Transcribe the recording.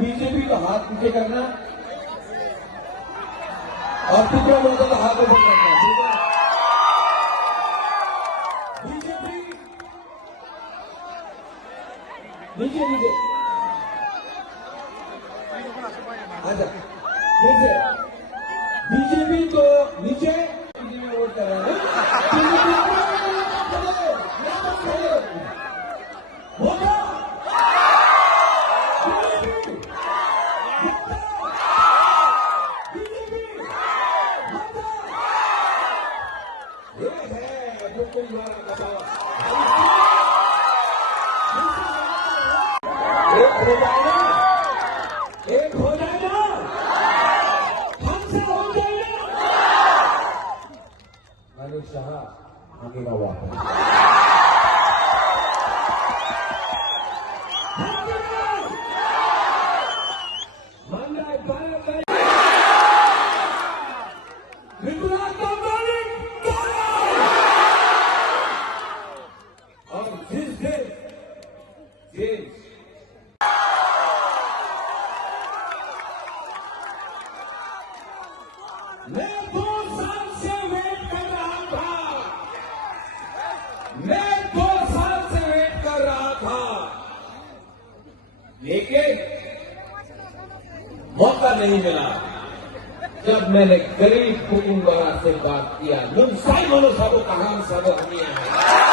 बीजेपी का हाथ पीछे करना और तीसरा लोगों का हाथ ऊपर करना, ठीक है? बीजेपी नीचे नीचे अच्छा नीचे बीजेपी को नीचे वोट कर रहे हैं। एक हो जाएगा हमसे हो जाएगा अमित शाह आगे का वापस और जिस दिन मैं 2 साल से वेट कर रहा था, मैं 2 साल से वेट कर रहा था, लेकिन मौका नहीं मिला। जब मैंने गरीब कुटुंबरा से बात किया, मुंसाई बोलो सबो कहां सबो हमी है